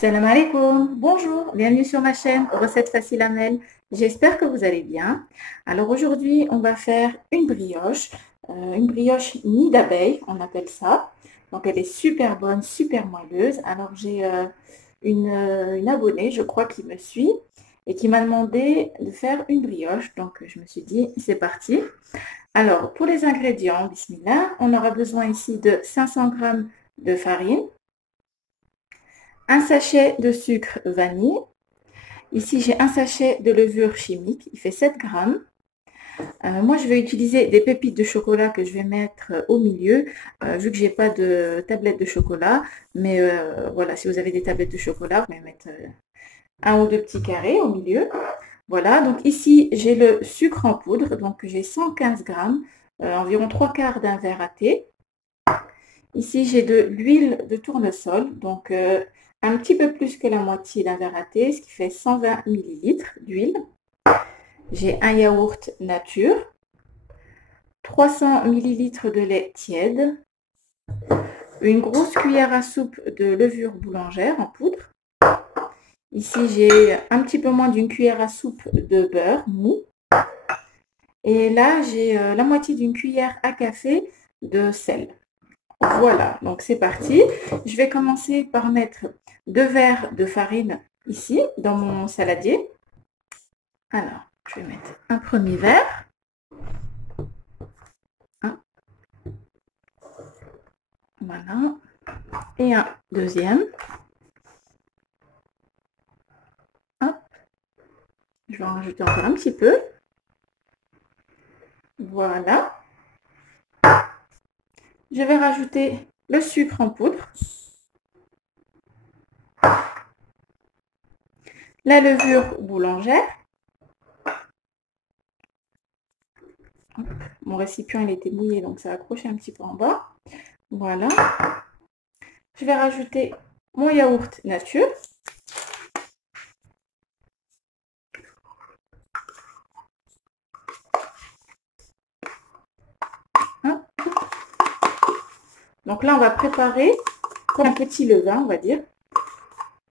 Salam alaikum, bonjour, bienvenue sur ma chaîne Recettes Faciles Amel. J'espère que vous allez bien. Alors aujourd'hui, on va faire une brioche nid d'abeille, on appelle ça. Donc elle est super bonne, super moelleuse. Alors j'ai une abonnée, je crois, qui me suit et qui m'a demandé de faire une brioche. Donc je me suis dit, c'est parti. Alors pour les ingrédients, bismillah, on aura besoin ici de 500 g de farine, un sachet de sucre vanille. Ici, j'ai un sachet de levure chimique, il fait 7 grammes. Moi, je vais utiliser des pépites de chocolat que je vais mettre au milieu, vu que j'ai pas de tablette de chocolat. Mais voilà, si vous avez des tablettes de chocolat, vous pouvez mettre un ou deux petits carrés au milieu. Voilà, donc ici, j'ai le sucre en poudre, donc j'ai 115 grammes, environ 3 quarts d'un verre à thé. Ici, j'ai de l'huile de tournesol, donc un petit peu plus que la moitié d'un verre à thé, ce qui fait 120 ml d'huile. J'ai un yaourt nature, 300 ml de lait tiède, une grosse cuillère à soupe de levure boulangère en poudre. Ici, j'ai un petit peu moins d'une cuillère à soupe de beurre mou. Et là, j'ai la moitié d'une cuillère à café de sel. Voilà, donc c'est parti. Je vais commencer par mettre 2 verres de farine ici, dans mon saladier. Alors, je vais mettre un premier verre. Voilà. Et un deuxième. Hop. Je vais en rajouter encore un petit peu. Voilà. Je vais rajouter le sucre en poudre. La levure boulangère. Mon récipient il était mouillé, donc ça a accroché un petit peu en bas. Voilà. Je vais rajouter mon yaourt nature. Donc là, on va préparer comme un petit levain, on va dire,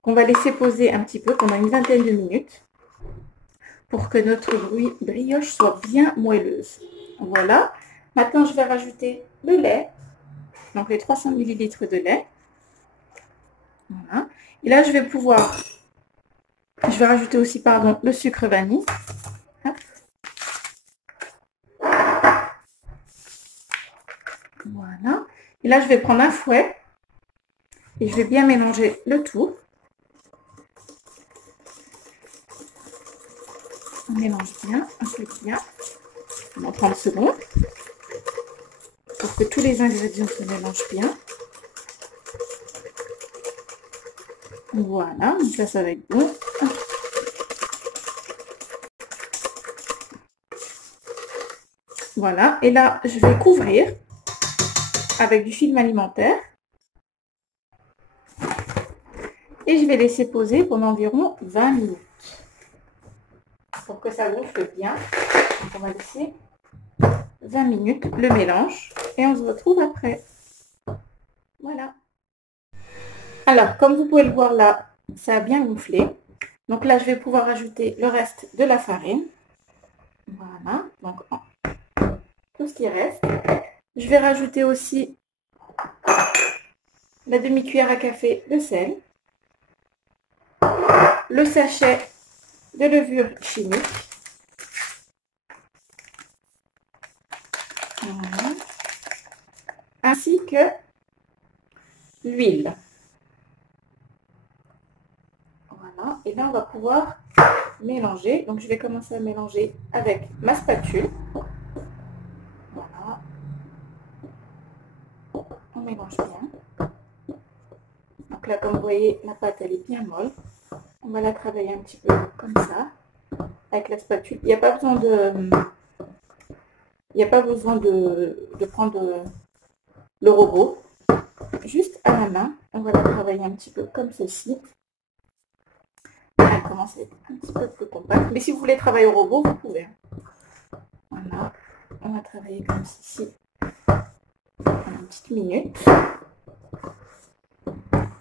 qu'on va laisser poser un petit peu pendant une vingtaine de minutes pour que notre brioche soit bien moelleuse. Voilà. Maintenant, je vais rajouter le lait, donc les 300 ml de lait. Voilà. Et là, je vais rajouter aussi, pardon, le sucre vanille. Hop. Voilà. Et là, je vais prendre un fouet et je vais bien mélanger le tout. On mélange bien, un peu bien, pendant 30 secondes, pour que tous les ingrédients se mélangent bien. Voilà, donc là, ça va être bon. Voilà, et là, je vais couvrir avec du film alimentaire. Et je vais laisser poser pendant environ 20 minutes. Pour que ça gonfle bien. Donc on va laisser 20 minutes le mélange. Et on se retrouve après. Voilà. Alors, comme vous pouvez le voir là, ça a bien gonflé. Donc là, je vais pouvoir ajouter le reste de la farine. Voilà. Donc, tout ce qui reste. Je vais rajouter aussi la demi-cuillère à café de sel. Le sachet de levure chimique. Voilà. Ainsi que l'huile. Voilà. Et là, on va pouvoir mélanger. Donc, je vais commencer à mélanger avec ma spatule. Voilà. On mélange bien. Donc là, comme vous voyez, la pâte, elle est bien molle. On va la travailler un petit peu comme ça, avec la spatule. Il n'y a pas besoin de prendre le robot. Juste à la main, on va la travailler un petit peu comme ceci. Elle commence à être un petit peu plus compacte. Mais si vous voulez travailler au robot, vous pouvez. Voilà. On va travailler comme ceci pendant une petite minute.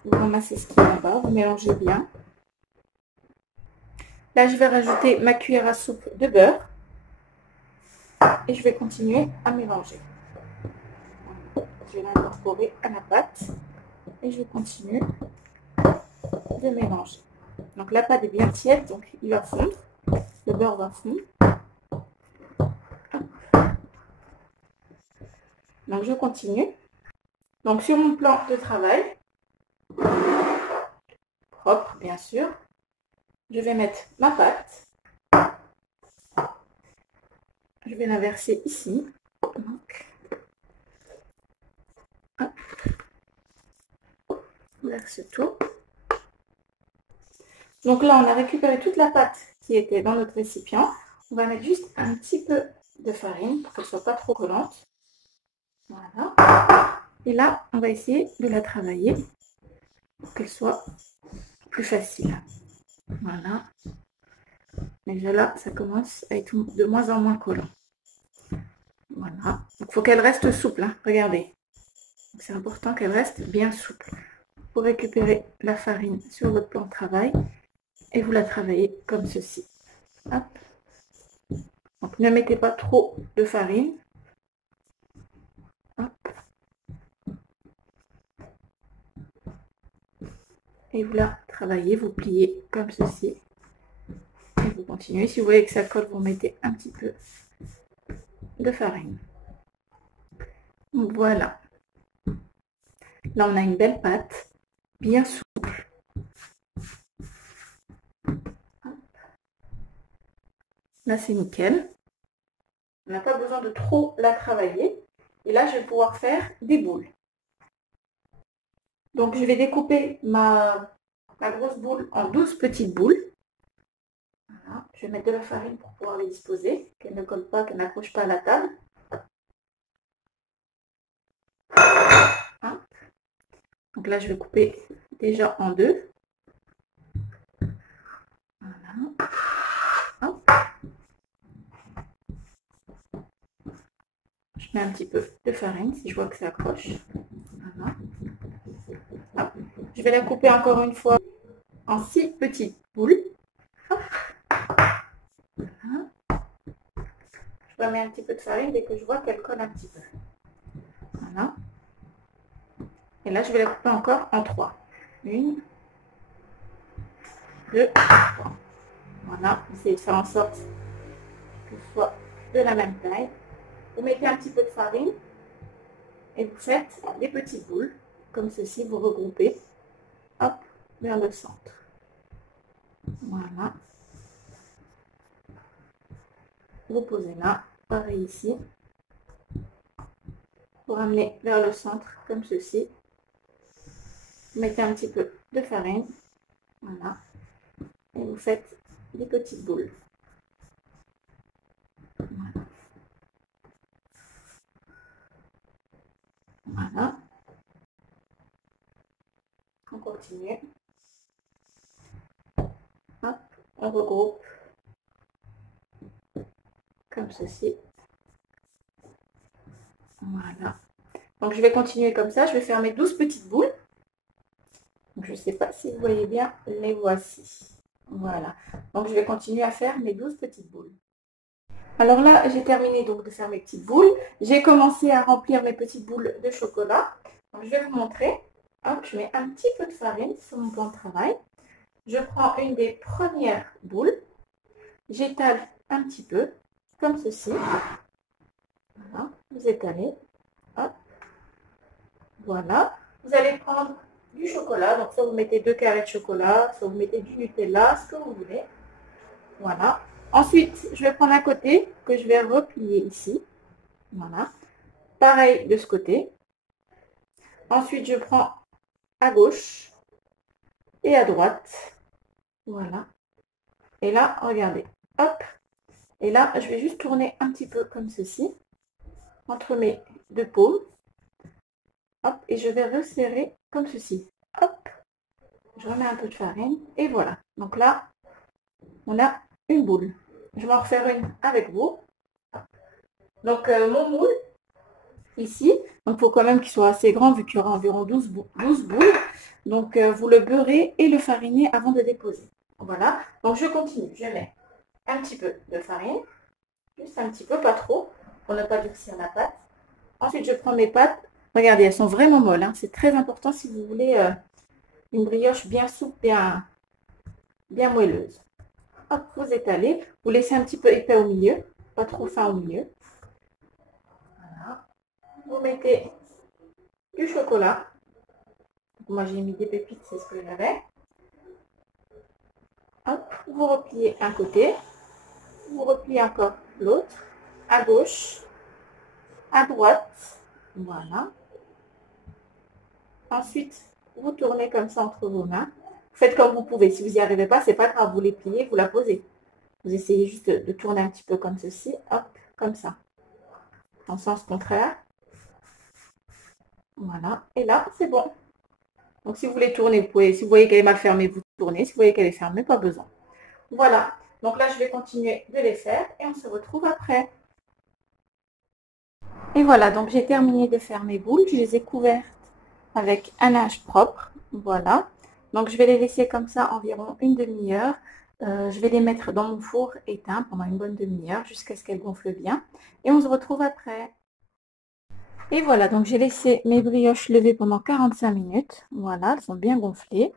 Vous ramassez ce qui est en bas, vous mélangez bien. Là, je vais rajouter ma cuillère à soupe de beurre. Et je vais continuer à mélanger. Je vais l'incorporer à la pâte. Et je continue de mélanger. Donc la pâte est bien tiède, donc il va fondre. Le beurre va fondre. Donc je continue. Donc sur mon plan de travail, propre bien sûr, je vais mettre ma pâte. Je vais la verser ici. Donc, hop. On verse tout. Donc là, on a récupéré toute la pâte qui était dans notre récipient. On va mettre juste un petit peu de farine pour qu'elle ne soit pas trop collante. Voilà. Et là, on va essayer de la travailler pour qu'elle soit plus facile. Voilà. Déjà là, ça commence à être de moins en moins collant. Voilà. Donc, il faut qu'elle reste souple. Hein. Regardez. C'est important qu'elle reste bien souple. Vous récupérez la farine sur votre plan de travail et vous la travaillez comme ceci. Hop. Donc, ne mettez pas trop de farine. Hop. Et vous la travaillez, vous pliez comme ceci. Et vous continuez. Si vous voyez que ça colle, vous mettez un petit peu de farine. Voilà. Là, on a une belle pâte, bien souple. Là, c'est nickel. On n'a pas besoin de trop la travailler. Et là, je vais pouvoir faire des boules. Donc, je vais découper ma grosse boule en 12 petites boules. Voilà. Je vais mettre de la farine pour pouvoir les disposer, qu'elles ne collent pas, qu'elles n'accrochent pas à la table. Hein. Donc là, je vais couper déjà en deux. Voilà. Hop. Je mets un petit peu de farine si je vois que ça accroche. Voilà. Hop. Je vais la couper encore une fois en 6 petites boules. Hop. Voilà. Je remets un petit peu de farine dès que je vois qu'elle colle un petit peu. Voilà. Et là, je vais la couper encore en 3. 1, 2, 3. Voilà. Essayez de faire en sorte que ce soit de la même taille. Vous mettez un petit peu de farine et vous faites des petites boules. Comme ceci, vous regroupez. Hop, vers le centre. Voilà. Vous posez là. Pareil ici. Vous ramenez vers le centre, comme ceci. Vous mettez un petit peu de farine. Voilà. Et vous faites des petites boules. Voilà. Voilà. On continue. Hop, on regroupe comme ceci. Voilà. Donc je vais continuer comme ça. Je vais faire mes 12 petites boules. Je ne sais pas si vous voyez bien, les voici. Voilà. Donc je vais continuer à faire mes 12 petites boules. Alors là, j'ai terminé donc de faire mes petites boules. J'ai commencé à remplir mes petites boules de chocolat. Donc, je vais vous montrer. Hop, je mets un petit peu de farine sur mon plan de travail. Je prends une des premières boules. J'étale un petit peu, comme ceci. Voilà, vous étalez. Hop. Voilà. Vous allez prendre du chocolat. Donc, soit vous mettez 2 carrés de chocolat, soit vous mettez du Nutella, ce que vous voulez. Voilà. Ensuite, je vais prendre un côté que je vais replier ici. Voilà. Pareil de ce côté. Ensuite, je prends à gauche et à droite. Voilà. Et là, regardez. Hop. Et là, je vais juste tourner un petit peu comme ceci. Entre mes deux paumes. Hop. Et je vais resserrer comme ceci. Hop. Je remets un peu de farine. Et voilà. Donc là, on a une boule. Je vais en refaire une avec vous. Donc, mon moule, ici. Donc, il faut quand même qu'il soit assez grand vu qu'il y aura environ 12 boules. Donc, vous le beurrez et le farinez avant de déposer. Voilà. Donc, je continue. Je mets un petit peu de farine. Juste un petit peu, pas trop, pour ne pas durcir la pâte. Ensuite, je prends mes pâtes. Regardez, elles sont vraiment molles, hein. C'est très important si vous voulez une brioche bien souple, bien moelleuse. Hop, vous étalez. Vous laissez un petit peu épais au milieu, pas trop fin au milieu. Voilà. Vous mettez du chocolat. Moi, j'ai mis des pépites, c'est ce que j'avais. Hop, vous repliez un côté. Vous repliez encore l'autre. À gauche. À droite. Voilà. Ensuite, vous tournez comme ça entre vos mains. Faites comme vous pouvez. Si vous n'y arrivez pas, c'est pas grave. Vous les pliez, vous la posez. Vous essayez juste de tourner un petit peu comme ceci. Hop, comme ça. En sens contraire. Voilà. Et là, c'est bon. Donc, si vous voulez tourner, vous pouvez. Si vous voyez qu'elle est mal fermée, vous tournez. Si vous voyez qu'elle est fermée, pas besoin. Voilà. Donc là, je vais continuer de les faire et on se retrouve après. Et voilà, donc j'ai terminé de faire mes boules. Je les ai couvertes avec un linge propre. Voilà. Donc je vais les laisser comme ça environ une demi-heure. Je vais les mettre dans mon four éteint pendant une bonne demi-heure jusqu'à ce qu'elles gonflent bien. Et on se retrouve après. Et voilà, donc j'ai laissé mes brioches lever pendant 45 minutes. Voilà, elles sont bien gonflées.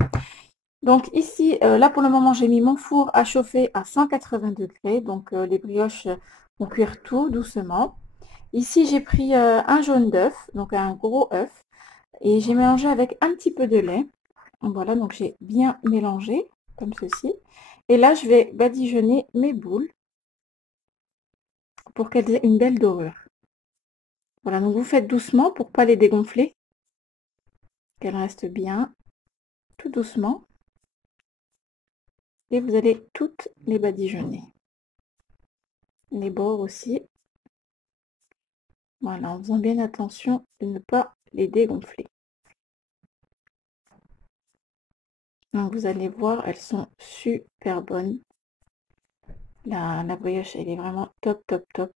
Donc ici, là pour le moment, j'ai mis mon four à chauffer à 180 degrés. Donc les brioches vont cuire tout doucement. Ici, j'ai pris un jaune d'œuf, donc un gros œuf. Et j'ai mélangé avec un petit peu de lait. Voilà, donc j'ai bien mélangé, comme ceci. Et là, je vais badigeonner mes boules pour qu'elles aient une belle dorure. Voilà, donc vous faites doucement pour ne pas les dégonfler. Qu'elles restent bien, tout doucement. Et vous allez toutes les badigeonner. Les bords aussi. Voilà, en faisant bien attention de ne pas les dégonfler. Donc vous allez voir, elles sont super bonnes. La brioche, elle est vraiment top, top, top.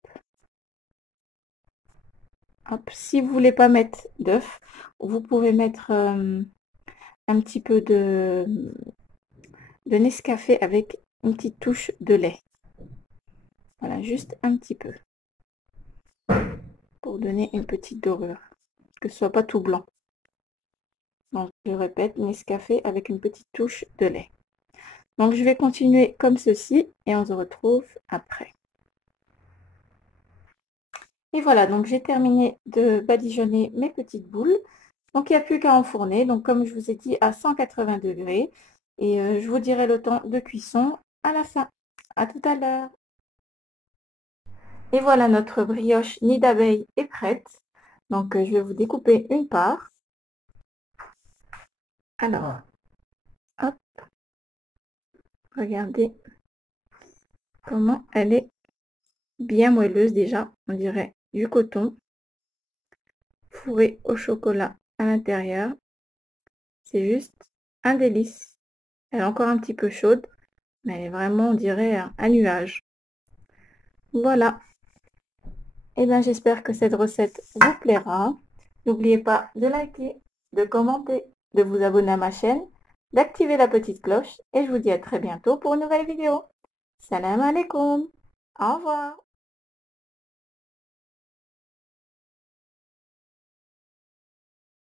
Hop, si vous voulez pas mettre d'œuf, vous pouvez mettre un petit peu de Nescafé avec une petite touche de lait. Voilà, juste un petit peu. Pour donner une petite dorure. Que ce soit pas tout blanc. Donc, je répète, Nescafé avec une petite touche de lait. Donc, je vais continuer comme ceci et on se retrouve après. Et voilà, donc j'ai terminé de badigeonner mes petites boules. Donc, il n'y a plus qu'à enfourner. Donc, comme je vous ai dit, à 180 degrés. Et je vous dirai le temps de cuisson à la fin. À tout à l'heure. Et voilà, notre brioche nid d'abeille est prête. Donc, je vais vous découper une part. Alors, hop, regardez comment elle est bien moelleuse déjà. On dirait du coton fourré au chocolat à l'intérieur. C'est juste un délice. Elle est encore un petit peu chaude, mais elle est vraiment, on dirait, un nuage. Voilà. Et bien, j'espère que cette recette vous plaira. N'oubliez pas de liker, de commenter, de vous abonner à ma chaîne, d'activer la petite cloche et je vous dis à très bientôt pour une nouvelle vidéo. Salam alaikum. Au revoir.